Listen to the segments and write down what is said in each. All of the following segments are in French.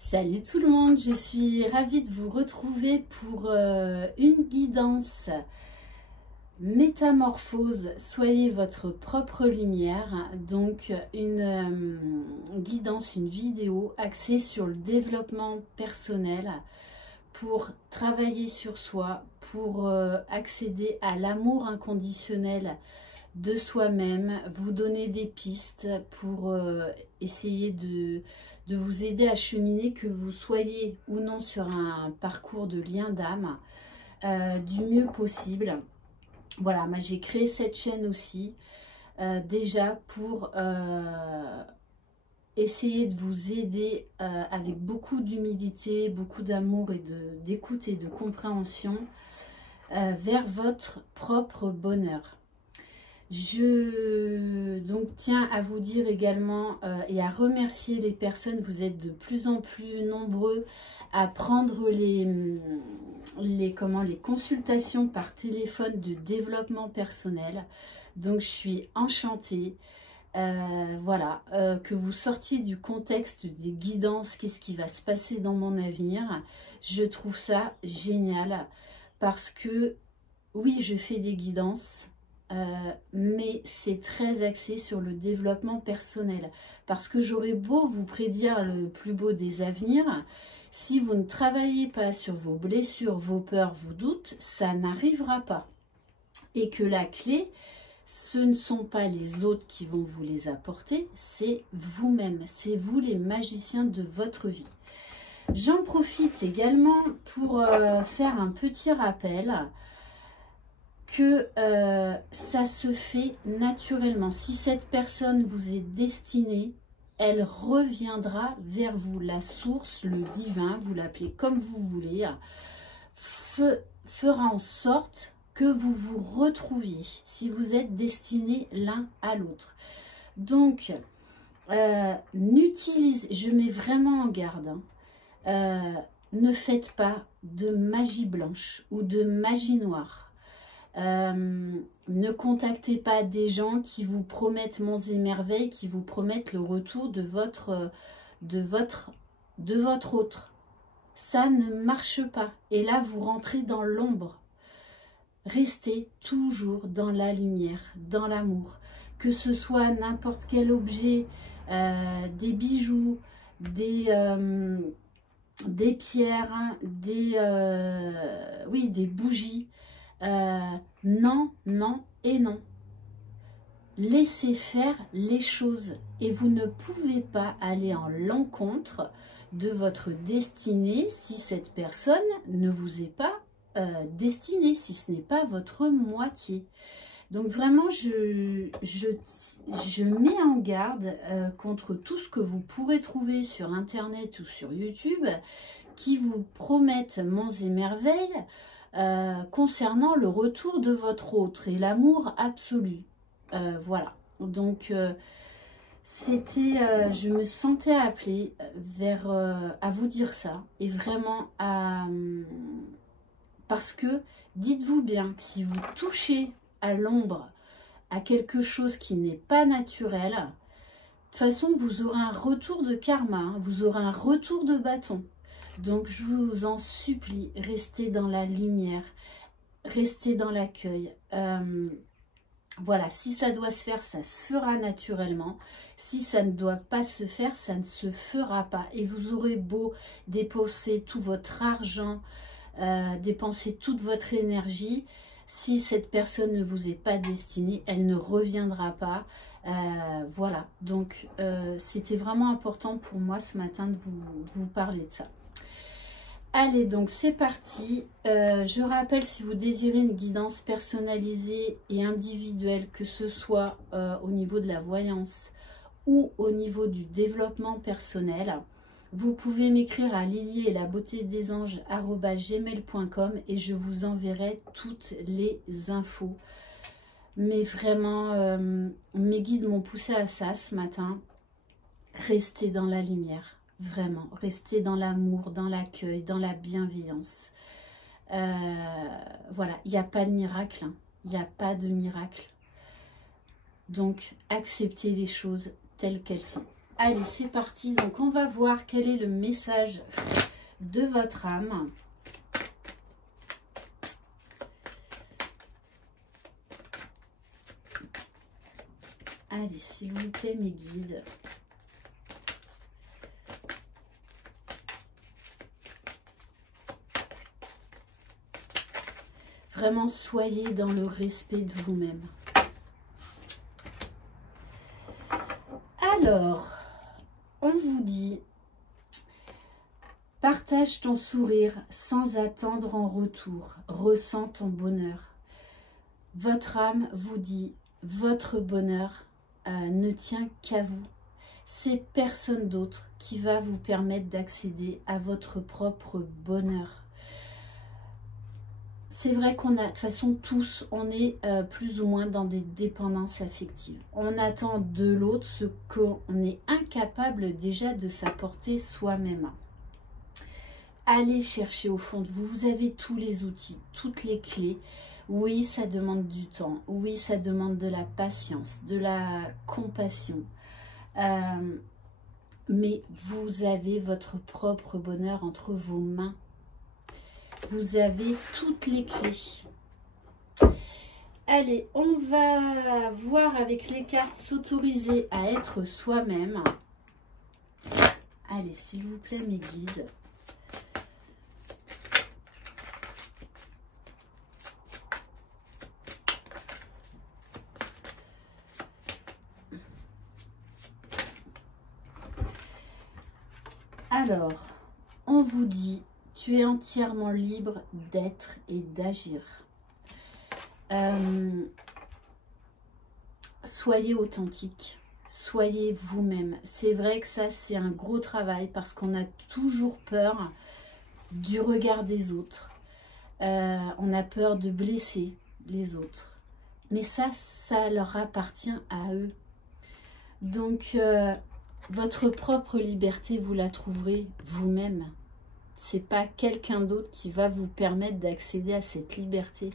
Salut tout le monde, je suis ravie de vous retrouver pour une guidance métamorphose, soyez votre propre lumière. Donc une guidance, une vidéo axée sur le développement personnel pour travailler sur soi, pour accéder à l'amour inconditionnel de soi-même, vous donner des pistes pour essayer de vous aider à cheminer, que vous soyez ou non sur un parcours de lien d'âme du mieux possible. Voilà, moi j'ai créé cette chaîne aussi déjà pour essayer de vous aider avec beaucoup d'humilité, beaucoup d'amour et d'écoute et de compréhension vers votre propre bonheur. Je donc tiens à vous dire également et à remercier les personnes. Vous êtes de plus en plus nombreux à prendre les consultations par téléphone de développement personnel. Donc je suis enchantée. Voilà, que vous sortiez du contexte des guidances, qu'est-ce qui va se passer dans mon avenir. Je trouve ça génial parce que oui, je fais des guidances. Mais c'est très axé sur le développement personnel, parce que j'aurais beau vous prédire le plus beau des avenirs, si vous ne travaillez pas sur vos blessures, vos peurs, vos doutes, ça n'arrivera pas. Et que la clé, ce ne sont pas les autres qui vont vous les apporter, c'est vous-même, c'est vous les magiciens de votre vie. J'en profite également pour faire un petit rappel que ça se fait naturellement. Si cette personne vous est destinée, elle reviendra vers vous. La source, le divin, vous l'appelez comme vous voulez, fera en sorte que vous vous retrouviez si vous êtes destinés l'un à l'autre. Donc, je mets vraiment en garde, ne faites pas de magie blanche ou de magie noire. Ne contactez pas des gens qui vous promettent monts et merveilles, qui vous promettent le retour de votre autre. Ça ne marche pas. Et là, vous rentrez dans l'ombre. Restez toujours dans la lumière, dans l'amour. Que ce soit n'importe quel objet, des bijoux, des pierres, des bougies. Non, non et non. Laissez faire les choses et vous ne pouvez pas aller en l'encontre de votre destinée si cette personne ne vous est pas destinée, si ce n'est pas votre moitié. Donc vraiment, je mets en garde contre tout ce que vous pourrez trouver sur Internet ou sur YouTube qui vous promettent monts et merveilles concernant le retour de votre autre et l'amour absolu. Voilà, donc je me sentais appelée à vous dire ça, et vraiment parce que dites-vous bien que si vous touchez à l'ombre, à quelque chose qui n'est pas naturel, de toute façon vous aurez un retour de karma, hein, vous aurez un retour de bâton. Donc, je vous en supplie, restez dans la lumière, restez dans l'accueil. Voilà, si ça doit se faire, ça se fera naturellement. Si ça ne doit pas se faire, ça ne se fera pas. Et vous aurez beau dépenser tout votre argent, dépenser toute votre énergie. Si cette personne ne vous est pas destinée, elle ne reviendra pas. Voilà, donc c'était vraiment important pour moi ce matin de vous parler de ça. Allez, donc c'est parti. Je rappelle, si vous désirez une guidance personnalisée et individuelle, que ce soit au niveau de la voyance ou au niveau du développement personnel, vous pouvez m'écrire à lily-et-la-beauté-des-anges@gmail.com et je vous enverrai toutes les infos. Mais vraiment, mes guides m'ont poussé à ça ce matin. Restez dans la lumière. Vraiment, restez dans l'amour, dans l'accueil, dans la bienveillance. Voilà, il n'y a pas de miracle. Hein. Il n'y a pas de miracle. Donc, acceptez les choses telles qu'elles sont. Allez, c'est parti. Donc, on va voir quel est le message de votre âme. Allez, s'il vous plaît, mes guides. Vraiment, soyez dans le respect de vous-même. Alors, on vous dit, partage ton sourire sans attendre en retour. Ressens ton bonheur. Votre âme vous dit, votre bonheur ne tient qu'à vous. C'est personne d'autre qui va vous permettre d'accéder à votre propre bonheur. C'est vrai qu'on a, de toute façon, tous, on est plus ou moins dans des dépendances affectives. On attend de l'autre ce qu'on est incapable déjà de s'apporter soi-même. Allez chercher au fond de vous. Vous avez tous les outils, toutes les clés. Oui, ça demande du temps. Oui, ça demande de la patience, de la compassion. Mais vous avez votre propre bonheur entre vos mains. Vous avez toutes les clés. Allez, on va voir avec les cartes s'autoriser à être soi-même. Allez, s'il vous plaît, mes guides. Alors, on vous dit, tu es entièrement libre d'être et d'agir. Soyez authentique, soyez vous-même. C'est vrai que ça, c'est un gros travail parce qu'on a toujours peur du regard des autres. On a peur de blesser les autres. Mais ça leur appartient à eux. Donc, votre propre liberté, vous la trouverez vous-même. C'est pas quelqu'un d'autre qui va vous permettre d'accéder à cette liberté.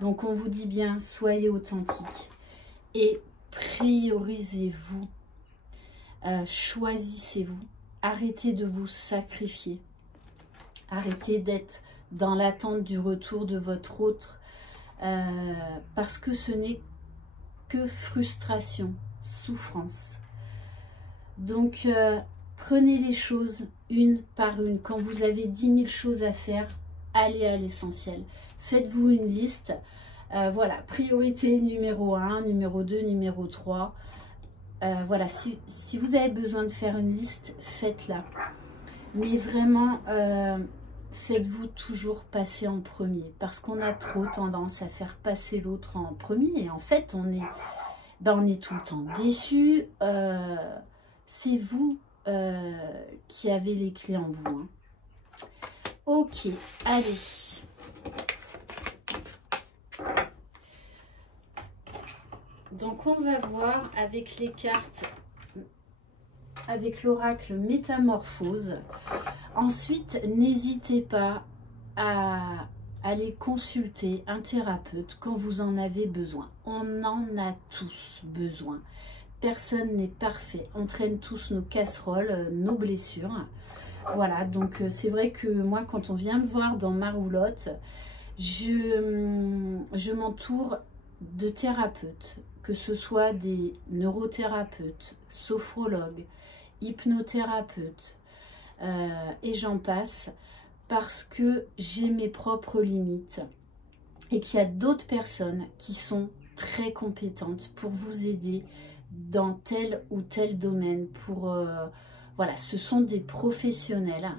Donc, on vous dit bien, soyez authentique et priorisez-vous. Choisissez-vous. Arrêtez de vous sacrifier. Arrêtez d'être dans l'attente du retour de votre autre parce que ce n'est que frustration, souffrance. Donc, prenez les choses une par une. Quand vous avez 10 000 choses à faire, allez à l'essentiel. Faites-vous une liste. Voilà, priorité numéro 1, numéro 2, numéro 3. Voilà, si vous avez besoin de faire une liste, faites-la. Mais vraiment, faites-vous toujours passer en premier. Parce qu'on a trop tendance à faire passer l'autre en premier. Et en fait, on est tout le temps déçu. C'est vous qui avez les clés en vous. Hein. Ok, allez. Donc, on va voir avec les cartes, avec l'oracle Métamorphose. Ensuite, n'hésitez pas à aller consulter un thérapeute quand vous en avez besoin. On en a tous besoin. Personne n'est parfait. On traîne tous nos casseroles, nos blessures. Voilà, donc c'est vrai que moi, quand on vient me voir dans ma roulotte, je m'entoure de thérapeutes, que ce soit des neurothérapeutes, sophrologues, hypnothérapeutes, et j'en passe, parce que j'ai mes propres limites et qu'il y a d'autres personnes qui sont très compétentes pour vous aider dans tel ou tel domaine. Voilà, ce sont des professionnels.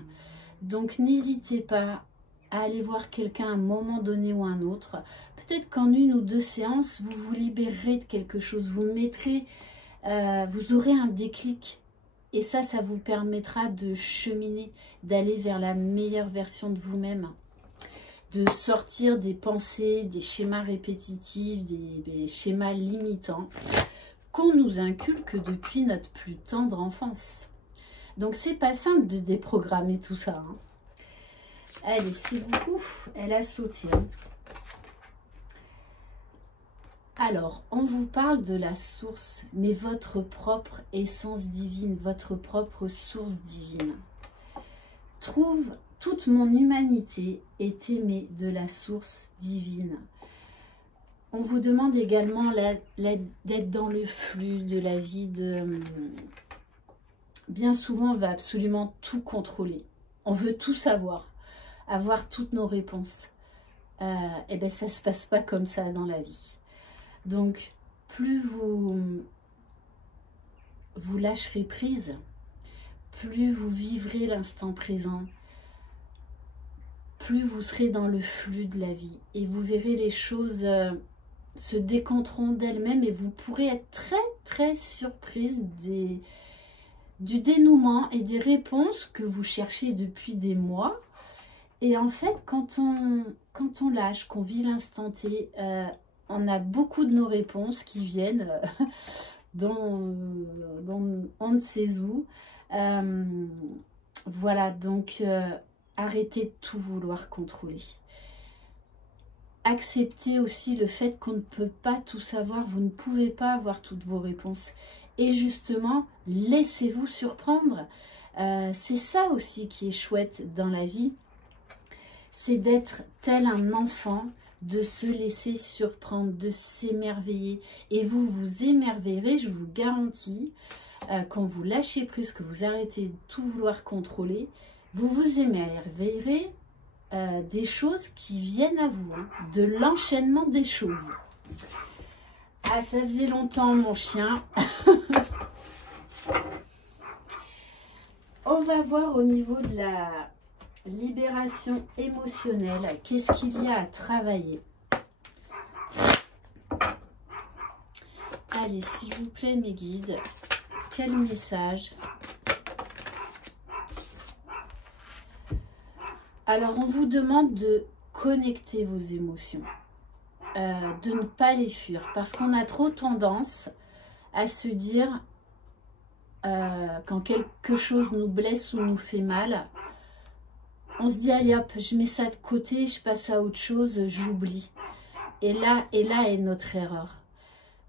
Donc, n'hésitez pas à aller voir quelqu'un à un moment donné ou un autre. Peut-être qu'en 1 ou 2 séances, vous vous libérerez de quelque chose. Vous mettrez, vous aurez un déclic. Et ça vous permettra de cheminer, d'aller vers la meilleure version de vous-même. De sortir des pensées, des schémas répétitifs, des schémas limitants qu'on nous inculque depuis notre plus tendre enfance. Donc, c'est pas simple de déprogrammer tout ça. Hein. Allez, s'il vous plaît, elle a sauté. Hein. Alors, on vous parle de la source, mais votre propre essence divine, votre propre source divine. Trouve toute mon humanité est aimée de la source divine. On vous demande également d'être dans le flux de la vie. Bien souvent, on va absolument tout contrôler. On veut tout savoir, avoir toutes nos réponses. Et bien, ça ne se passe pas comme ça dans la vie. Donc, plus vous lâcherez prise, plus vous vivrez l'instant présent, plus vous serez dans le flux de la vie. Et vous verrez les choses se décompteront d'elles-mêmes et vous pourrez être très très surprise du dénouement et des réponses que vous cherchez depuis des mois. Et en fait, quand on lâche, qu'on vit l'instant T, on a beaucoup de nos réponses qui viennent dans on ne sait où. Voilà, donc arrêtez de tout vouloir contrôler. Acceptez aussi le fait qu'on ne peut pas tout savoir, vous ne pouvez pas avoir toutes vos réponses. Et justement, laissez-vous surprendre. C'est ça aussi qui est chouette dans la vie, c'est d'être tel un enfant, de se laisser surprendre, de s'émerveiller. Et vous vous émerveillerez, je vous garantis, quand vous lâchez prise, que vous arrêtez de tout vouloir contrôler, vous vous émerveillerez des choses qui viennent à vous, hein, de l'enchaînement des choses. Ah, ça faisait longtemps, mon chien. On va voir au niveau de la libération émotionnelle, qu'est-ce qu'il y a à travailler. Allez, s'il vous plaît, mes guides, quel message? Alors, on vous demande de connecter vos émotions, de ne pas les fuir, parce qu'on a trop tendance à se dire, quand quelque chose nous blesse ou nous fait mal, on se dit, allez hop, je mets ça de côté, je passe à autre chose, j'oublie. Et là est notre erreur.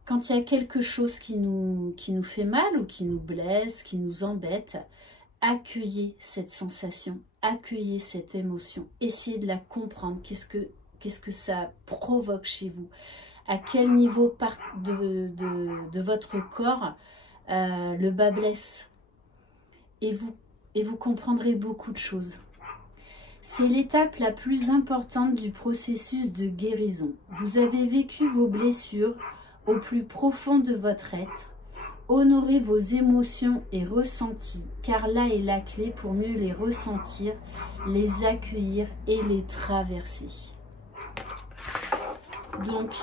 Quand il y a quelque chose qui nous fait mal ou qui nous blesse, qui nous embête, accueillez cette sensation, accueillez cette émotion, essayez de la comprendre. Qu'est-ce que ça provoque chez vous? À quel niveau de votre corps le bas blesse? Et vous comprendrez beaucoup de choses. C'est l'étape la plus importante du processus de guérison. Vous avez vécu vos blessures au plus profond de votre être. Honorez vos émotions et ressentis, car là est la clé pour mieux les ressentir, les accueillir et les traverser. Donc,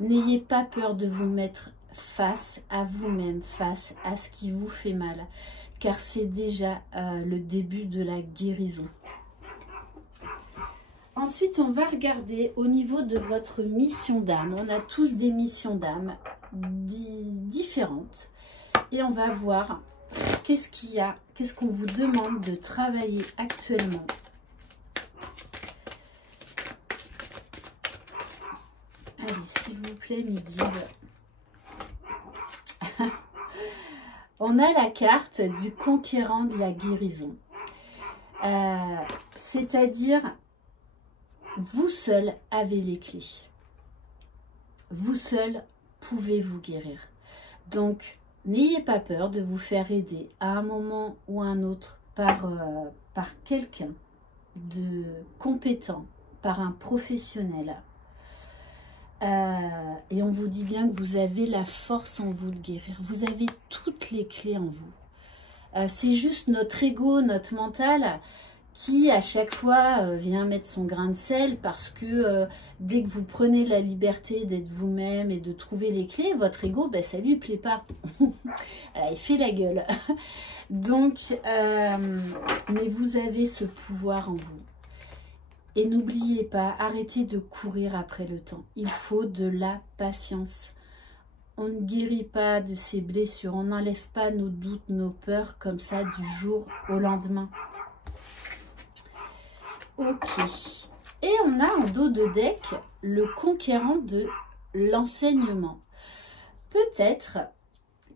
n'ayez pas peur de vous mettre face à vous-même, face à ce qui vous fait mal, car c'est déjà le début de la guérison. Ensuite, on va regarder au niveau de votre mission d'âme. On a tous des missions d'âme différentes. Et on va voir qu'est-ce qu'il y a, qu'est-ce qu'on vous demande de travailler actuellement. Allez, s'il vous plaît, mes guides. On a la carte du conquérant de la guérison. C'est-à-dire, vous seul avez les clés. Vous seul pouvez vous guérir. Donc, n'ayez pas peur de vous faire aider à un moment ou un autre par quelqu'un de compétent, par un professionnel. Et on vous dit bien que vous avez la force en vous de guérir. Vous avez toutes les clés en vous. C'est juste notre ego, notre mental qui à chaque fois vient mettre son grain de sel parce que dès que vous prenez la liberté d'être vous-même et de trouver les clés, votre ego, ben, ça lui plaît pas. Il fait la gueule. Donc, mais vous avez ce pouvoir en vous. Et n'oubliez pas, arrêtez de courir après le temps. Il faut de la patience. On ne guérit pas de ses blessures, on n'enlève pas nos doutes, nos peurs comme ça du jour au lendemain. Ok. Et on a en dos de deck le conquérant de l'enseignement. Peut-être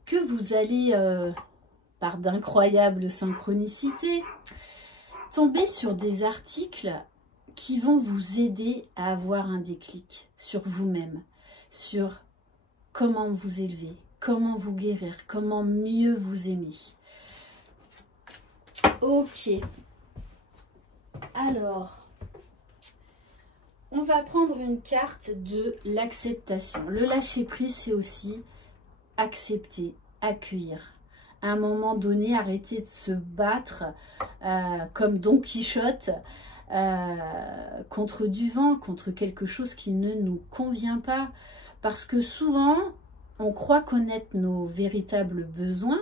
que vous allez, par d'incroyables synchronicités, tomber sur des articles qui vont vous aider à avoir un déclic sur vous-même, sur comment vous élever, comment vous guérir, comment mieux vous aimer. Ok. Alors, on va prendre une carte de l'acceptation. Le lâcher-prise, c'est aussi accepter, accueillir. À un moment donné, arrêter de se battre comme Don Quichotte contre du vent, contre quelque chose qui ne nous convient pas. Parce que souvent, on croit connaître nos véritables besoins,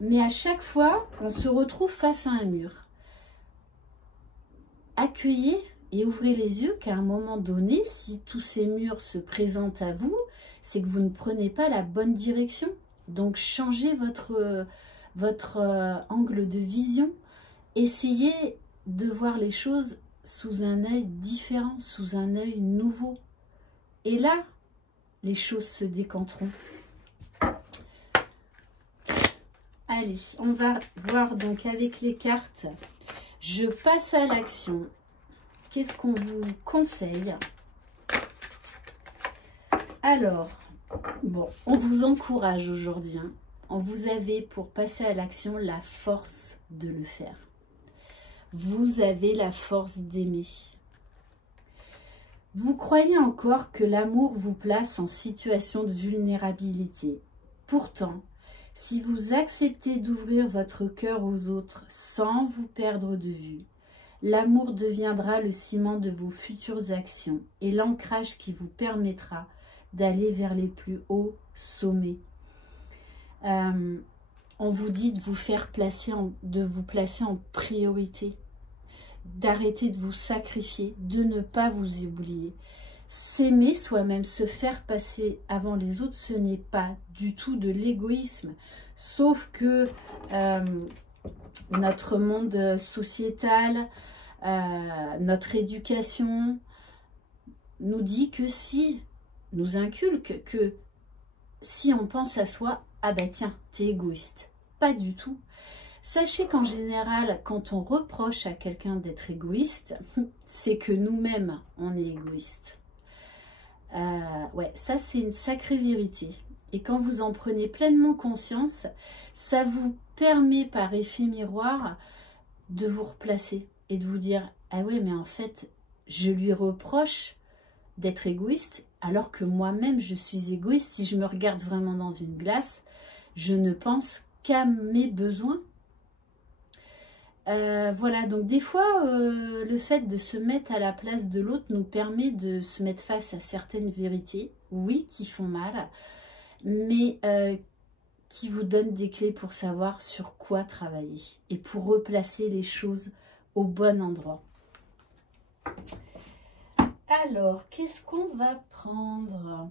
mais à chaque fois, on se retrouve face à un mur. Accueillez et ouvrez les yeux qu'à un moment donné, si tous ces murs se présentent à vous, c'est que vous ne prenez pas la bonne direction. Donc, changez votre angle de vision. Essayez de voir les choses sous un œil différent, sous un œil nouveau. Et là, les choses se décanteront. Allez, on va voir donc avec les cartes. Je passe à l'action. Qu'est-ce qu'on vous conseille? Alors, bon, on vous encourage aujourd'hui. Hein. Vous avez pour passer à l'action la force de le faire. Vous avez la force d'aimer. Vous croyez encore que l'amour vous place en situation de vulnérabilité. Pourtant, si vous acceptez d'ouvrir votre cœur aux autres sans vous perdre de vue, l'amour deviendra le ciment de vos futures actions et l'ancrage qui vous permettra d'aller vers les plus hauts sommets. On vous dit de vous faire placer vous placer en priorité, d'arrêter de vous sacrifier, de ne pas vous oublier. S'aimer soi-même, se faire passer avant les autres, ce n'est pas du tout de l'égoïsme. Sauf que notre monde sociétal, notre éducation nous dit que si, nous inculque que si on pense à soi, ah ben tiens, t'es égoïste. Pas du tout. Sachez qu'en général, quand on reproche à quelqu'un d'être égoïste, c'est que nous-mêmes, on est égoïste. Ouais, ça c'est une sacrée vérité. Et quand vous en prenez pleinement conscience, ça vous permet par effet miroir de vous replacer et de vous dire « Ah ouais, mais en fait, je lui reproche d'être égoïste alors que moi-même je suis égoïste. Si je me regarde vraiment dans une glace, je ne pense qu'à mes besoins. » Voilà, donc des fois, le fait de se mettre à la place de l'autre nous permet de se mettre face à certaines vérités, oui, qui font mal, mais qui vous donnent des clés pour savoir sur quoi travailler et pour replacer les choses au bon endroit. Alors, qu'est-ce qu'on va prendre?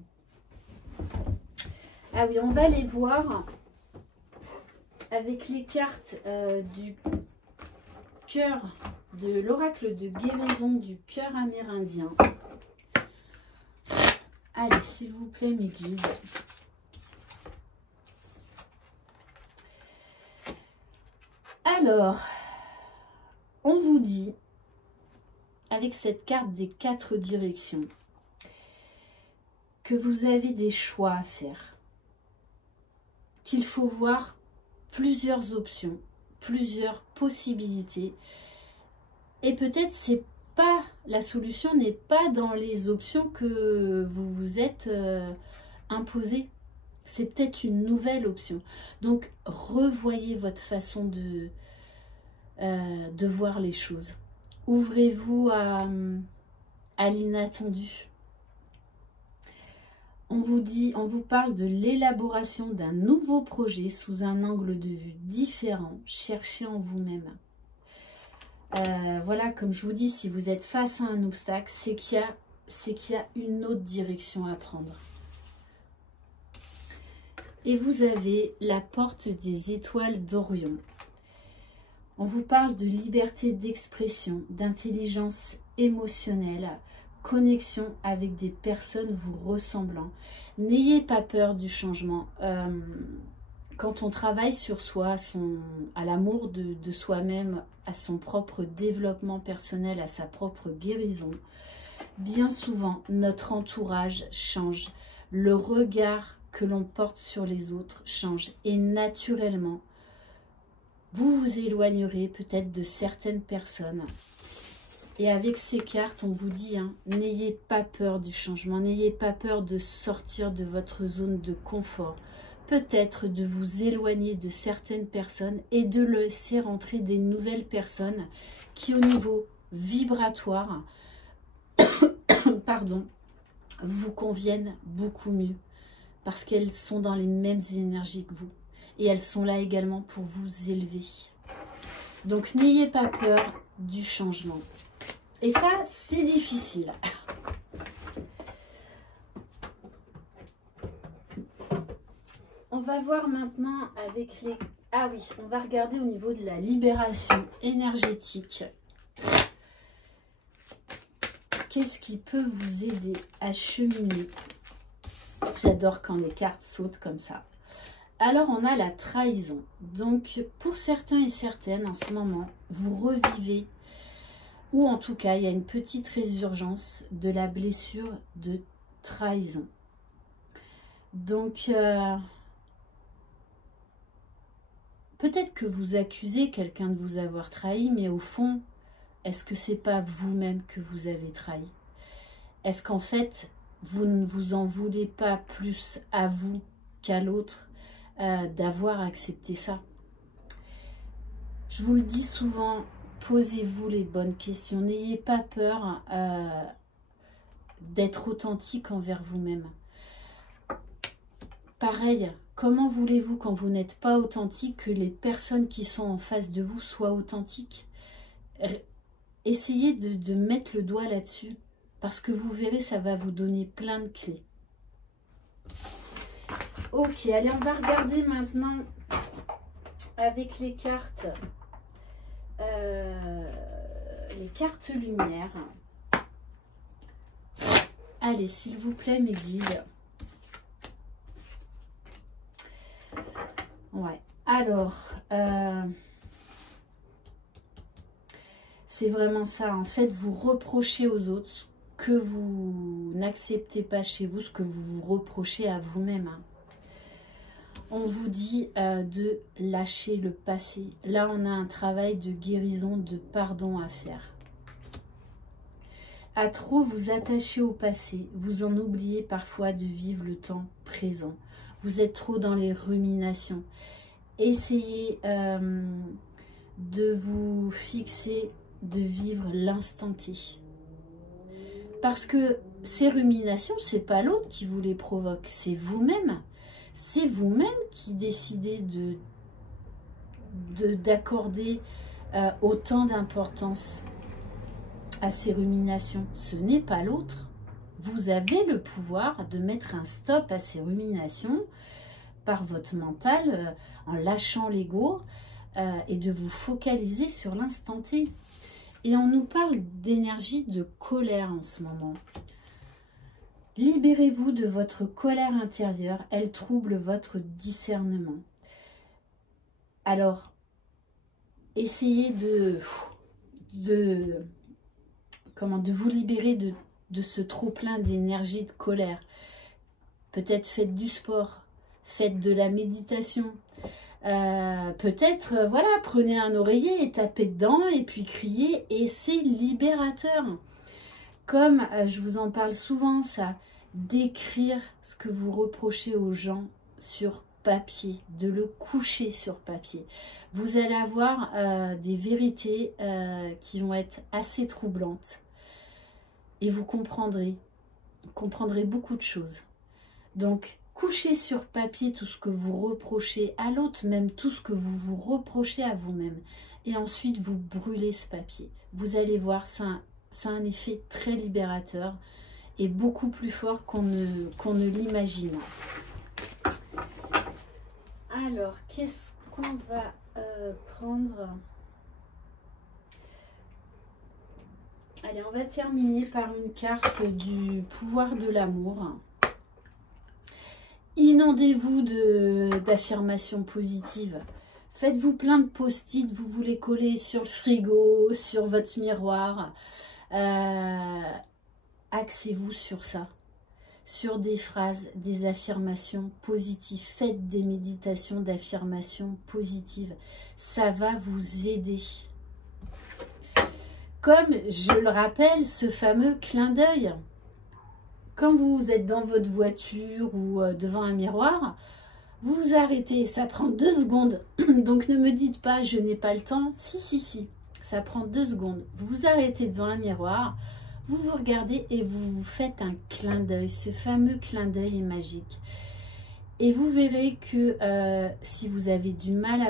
Ah oui, on va les voir avec les cartes du cœur, de l'oracle de guérison du cœur amérindien. Allez, s'il vous plaît, mes guides. Alors, on vous dit, avec cette carte des 4 directions, que vous avez des choix à faire, qu'il faut voir plusieurs options, plusieurs possibilités, et peut-être c'est pas, la solution n'est pas dans les options que vous vous êtes imposées. C'est peut-être une nouvelle option. Donc, revoyez votre façon de voir les choses. Ouvrez-vous à l'inattendu. On vous parle de l'élaboration d'un nouveau projet sous un angle de vue différent. Cherchez en vous-même. Voilà, comme je vous dis, si vous êtes face à un obstacle, c'est qu'il y a une autre direction à prendre. Et vous avez la porte des étoiles d'Orion. On vous parle de liberté d'expression, d'intelligence émotionnelle connexion avec des personnes vous ressemblant. N'ayez pas peur du changement. Quand on travaille sur soi, à l'amour de soi-même, à son propre développement personnel, à sa propre guérison, bien souvent, notre entourage change. Le regard que l'on porte sur les autres change. Et naturellement, vous vous éloignerez peut-être de certaines personnes. Et avec ces cartes, on vous dit, hein, n'ayez pas peur du changement, n'ayez pas peur de sortir de votre zone de confort. Peut-être de vous éloigner de certaines personnes et de laisser rentrer des nouvelles personnes qui, au niveau vibratoire, pardon, vous conviennent beaucoup mieux. Parce qu'elles sont dans les mêmes énergies que vous. Et elles sont là également pour vous élever. Donc, n'ayez pas peur du changement. Et ça, c'est difficile. On va voir maintenant avec les... Ah oui, on va regarder au niveau de la libération énergétique. Qu'est-ce qui peut vous aider à cheminer? J'adore quand les cartes sautent comme ça. Alors, on a la trahison. Donc, pour certains et certaines, en ce moment, vous revivez, ou en tout cas, il y a une petite résurgence de la blessure de trahison. Donc, peut-être que vous accusez quelqu'un de vous avoir trahi, mais au fond, est-ce que c'est pas vous-même que vous avez trahi? Est-ce qu'en fait, vous ne vous en voulez pas plus à vous qu'à l'autre d'avoir accepté ça? Je vous le dis souvent, posez-vous les bonnes questions. N'ayez pas peur d'être authentique envers vous-même. Pareil, comment voulez-vous quand vous n'êtes pas authentique que les personnes qui sont en face de vous soient authentiques? Essayez de mettre le doigt là-dessus. Parce que vous verrez, ça va vous donner plein de clés. Ok, allez, on va regarder maintenant avec les cartes lumière. Allez, s'il vous plaît, mes guides. Ouais, alors... c'est vraiment ça. En fait, vous reprochez aux autres ce que vous n'acceptez pas chez vous, ce que vous vous reprochez à vous-même. On vous dit de lâcher le passé. Là, on a un travail de guérison, de pardon à faire. À trop vous attacher au passé, vous en oubliez parfois de vivre le temps présent. Vous êtes trop dans les ruminations. Essayez de vous fixer, de vivre l'instant T. Parce que ces ruminations, c'est pas l'autre qui vous les provoque, c'est vous-même. C'est vous-même qui décidez d'accorder autant d'importance à ces ruminations. Ce n'est pas l'autre. Vous avez le pouvoir de mettre un stop à ces ruminations par votre mental, en lâchant l'ego et de vous focaliser sur l'instant T. Et on nous parle d'énergie de colère en ce moment. Libérez-vous de votre colère intérieure, elle trouble votre discernement. Alors, essayez de vous libérer de ce trop-plein d'énergie de colère. Peut-être faites du sport, faites de la méditation. Peut-être, voilà, prenez un oreiller et tapez dedans et puis criez et c'est libérateur. Comme je vous en parle souvent, ça, d'écrire ce que vous reprochez aux gens sur papier, de le coucher sur papier. Vous allez avoir des vérités qui vont être assez troublantes et vous comprendrez beaucoup de choses. Donc, couchez sur papier tout ce que vous reprochez à l'autre, même tout ce que vous vous reprochez à vous-même. Et ensuite, vous brûlez ce papier. Vous allez voir, ça a un effet très libérateur et beaucoup plus fort qu'on ne l'imagine. Alors, qu'est-ce qu'on va prendre? Allez, on va terminer par une carte du pouvoir de l'amour. Inondez-vous d'affirmations positives. Faites-vous plein de post-it, vous voulez coller sur le frigo, sur votre miroir. Axez-vous sur ça, sur des phrases, des affirmations positives. Faites des méditations d'affirmations positives. Ça va vous aider. Comme je le rappelle, ce fameux clin d'œil. Quand vous êtes dans votre voiture ou devant un miroir, vous vous arrêtez, ça prend 2 secondes. Donc ne me dites pas, je n'ai pas le temps. Si, ça prend 2 secondes. Vous vous arrêtez devant un miroir, vous vous regardez et vous vous faites un clin d'œil. Ce fameux clin d'œil est magique. Et vous verrez que si vous avez du mal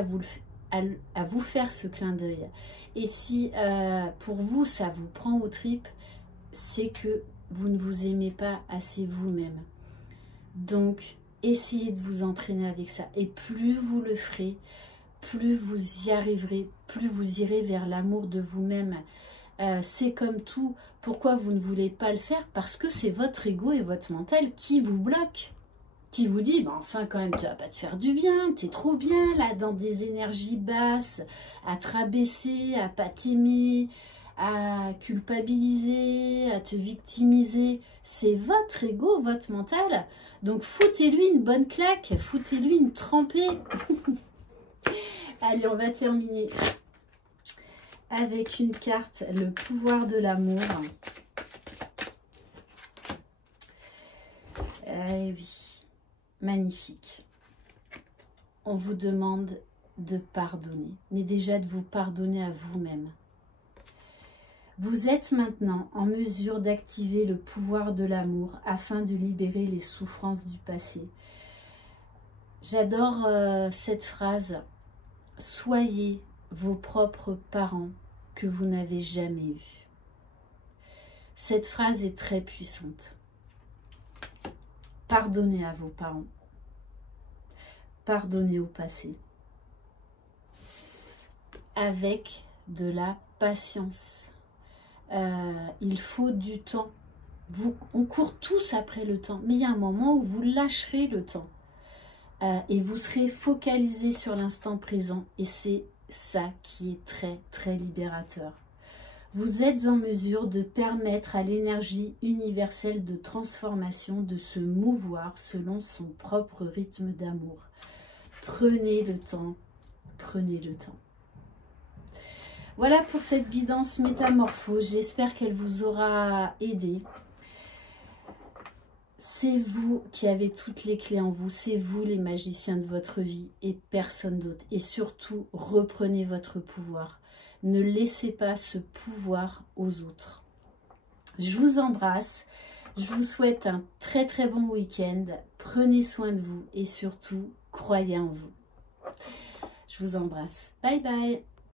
à vous faire ce clin d'œil, et si pour vous ça vous prend aux tripes, c'est que vous ne vous aimez pas assez vous-même. Donc, essayez de vous entraîner avec ça. Et plus vous le ferez, plus vous y arriverez, plus vous irez vers l'amour de vous-même. C'est comme tout. Pourquoi vous ne voulez pas le faire? Parce que c'est votre ego et votre mental qui vous bloquent. Qui vous dit, bah enfin quand même, tu vas pas te faire du bien, tu es trop bien là, dans des énergies basses, à te rabaisser, à pas t'aimer, à culpabiliser, à te victimiser. C'est votre ego, votre mental. Donc foutez-lui une bonne claque, foutez-lui une trempée. Allez, on va terminer avec une carte, le pouvoir de l'amour. Eh oui, magnifique. On vous demande de pardonner, mais déjà de vous pardonner à vous-même. Vous êtes maintenant en mesure d'activer le pouvoir de l'amour afin de libérer les souffrances du passé. J'adore cette phrase. Soyez vos propres parents que vous n'avez jamais eus. Cette phrase est très puissante. Pardonnez à vos parents. Pardonnez au passé. Avec de la patience. Il faut du temps. On court tous après le temps, mais il y a un moment où vous lâcherez le temps et vous serez focalisé sur l'instant présent, et c'est ça qui est très très libérateur. Vous êtes en mesure de permettre à l'énergie universelle de transformation de se mouvoir selon son propre rythme d'amour. Prenez le temps, prenez le temps. Voilà pour cette guidance métamorphose. J'espère qu'elle vous aura aidé. C'est vous qui avez toutes les clés en vous. C'est vous les magiciens de votre vie et personne d'autre. Et surtout, reprenez votre pouvoir. Ne laissez pas ce pouvoir aux autres. Je vous embrasse. Je vous souhaite un très très bon week-end. Prenez soin de vous et surtout, croyez en vous. Je vous embrasse. Bye bye.